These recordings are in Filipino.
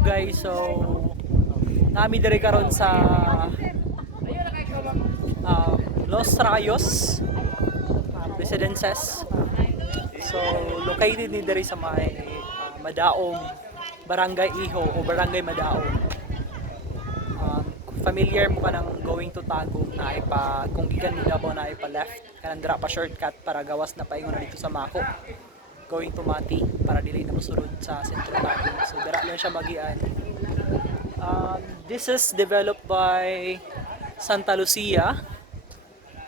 Hello guys, so nami diri karon sa Los Rayos Residences. So located ni diri sa may Madaong, Barangay Iho o Barangay Madaong. Familiar mo ka ng going to Tagum na ipa kung gikan ni Davao na ipa left kanang dra pa shortcut para gawas na paingon na dito sa Mako. Going to Mati para dili na mosulod sa Sentro Tagum. So dira lang siya magian. This is developed by Santa Lucia.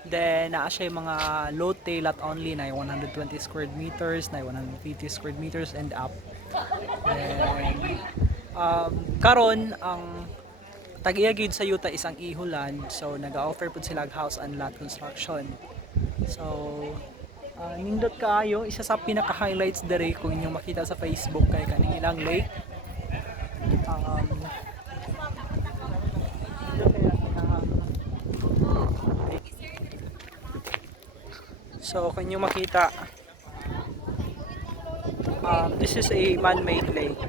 Then naa siya yung mga lote lot only na 120 square meters, na 150 square meters and up. Then karon ang tag-iya gyud sa yuta isang ihulan, so nag-offer pud sila house and lot construction. So nindot kaayo, isa sa pinaka-highlights dere kung inyong makita sa Facebook kay kaning ilang lake. So kung inyong makita, this is a man-made lake.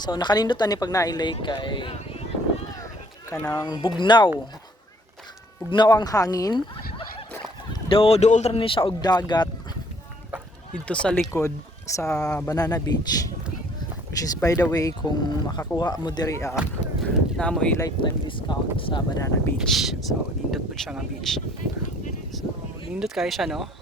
So nakanindot ani pag na-lake kay kanang bugnaw. Bugnaw ang hangin. Dool ra ni siya og dagat dito sa likod sa Banana Beach. Which is by the way, kung makakuha mo diri na mo lifetime discount sa Banana Beach. So nindot po siya nga beach. So nindot kay siya, no?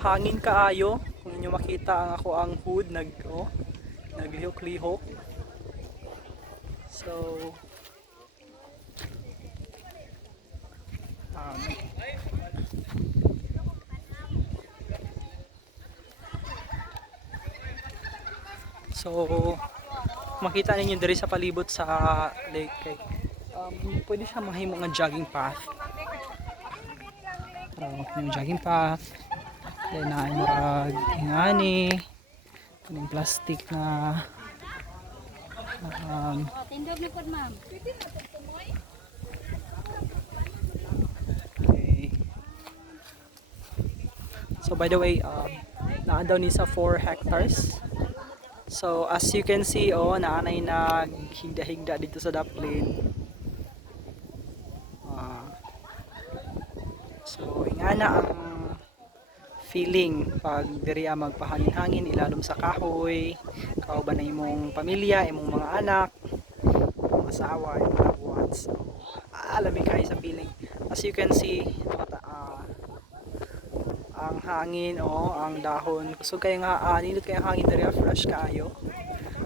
Hangin kaayo kung inyo makita ang ako ang hood naglihok-lihok. So makita ninyo diri sa palibot sa lake kay pwede siya mahimo nga jogging path. Yung jogging path. Then naimurag ingani yung plastic na tindog na pod, ma'am. Okay. So by the way, naa daw ni sa 4 hectares. So as you can see, naanay naghigda-higda dito sa daplin. So ingana ang feeling pag diriya magpahangin-hangin ilalom sa kahoy, kauban na imong pamilya, imong mga anak, imong asawa, imong loved ones. So alamig kayo sa feeling. As you can see, ang hangin ang dahon kusog kay nga nindot kay ang hangin diriya, fresh kaayo.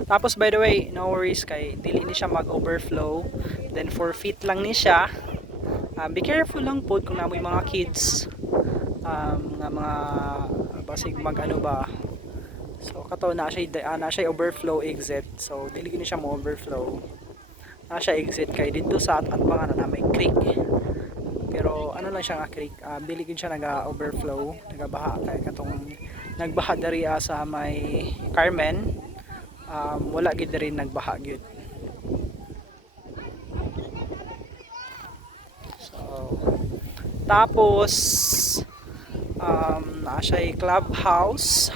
Tapos by the way, no worries kay dili ni siya mag-overflow. Then 4 feet lang ni siya. Be careful lang po kung namoy mga kids. Nga mga basig mag-ano ba. So kato na siya overflow exit. So dili gini siya mo overflow. Na siya exit kay dito sa at mga na may creek. Pero ano lang siya nga creek, dili gid siya naga-overflow, nagabaha kay katong nagbaha diri sa may Carmen. Wala gid diri nagbaha gyud. So tapos naa siya clubhouse.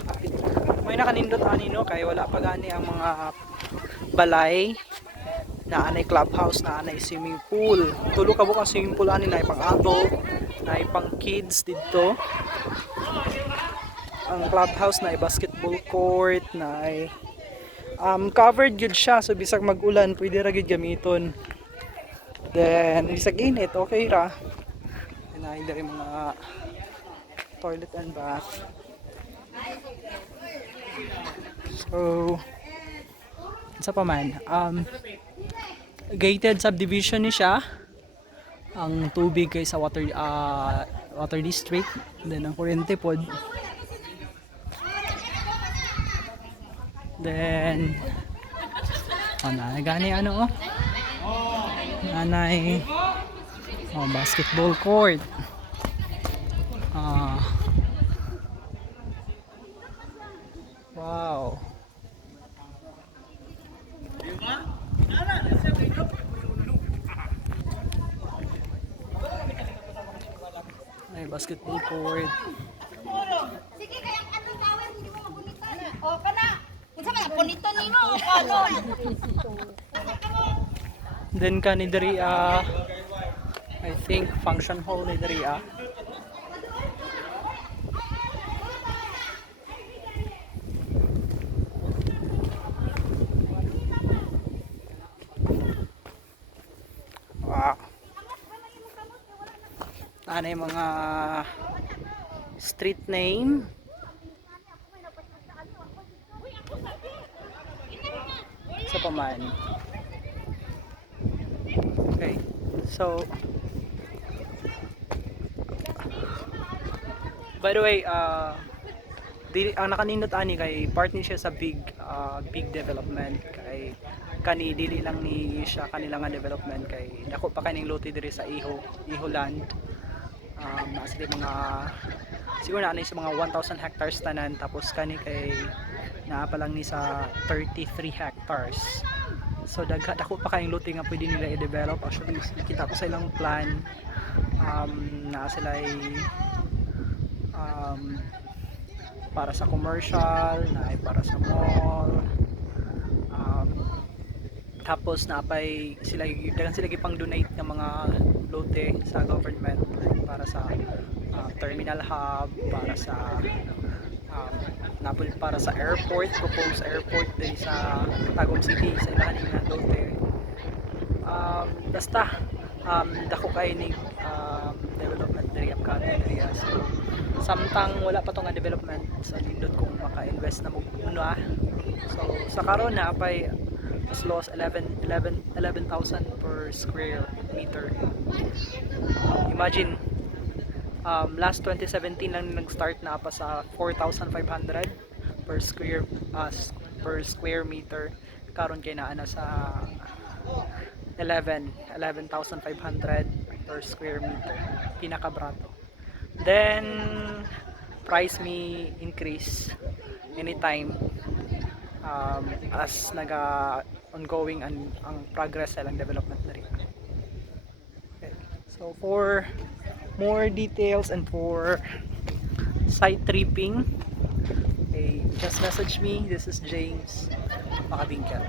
May nakanindot ani, no, kay wala pa gani ang mga balay. Naanay clubhouse, naanay swimming pool. Tulo ka bukang swimming pool ani, na pang adult, na pang kids dito. Ang clubhouse na basketball court, na covered good siya, so bisag mag-ulan pwede ra gid gamiton. Then bisag init okay ra. Naay diri mga toilet and bath. So sa pa man, gated subdivision ni siya. Ang tubig kay sa water district, then ang kuryente pod. Then gani nanay basketball court. Wow. basketball court. Sige, kaya ano tawag, hindi mo magunita. O, kana. Unsa man punito nimo o kanon? Then kani diri I think function hall ni diri Wow. Ano yung mga street name? Sa paman. Okay. So, by the way, ang nakaninot ani kay part ni siya sa big development kay kani dili lang ni siya kanila nga development kay dako pa kaning lote diri sa Iho land. Na sila mga siguro na sa mga 1,000 hectares tanan, tapos kani kay naa pa lang ni sa 33 hectares. So dako pa kayong lote nga pwede nila i-develop. Actually nakita ko sa ilang plan, na sila ay para sa commercial, na ay para sa mall, tapos napay sila dagan sila gipang donate ng mga lote sa government para sa terminal hub, para sa para sa airport, proposed airport din sa Tagum City sa ilalim ng lote. Basta dako kay ni development diri upcoming area. So samtang wala pa to nga development, so nindot kung maka-invest na mo so sa karon na apay as low as 11,000 per square meter. Imagine last 2017 lang nag-start na pa sa 4,500 per square meter. Karon kay naa na sa 11,500 per square meter, pinakabrato. Then price may increase anytime as naga ongoing ang progress sa ilang development na rin. Okay. So for more details and for site tripping, okay, just message me. This is James Makabingkel.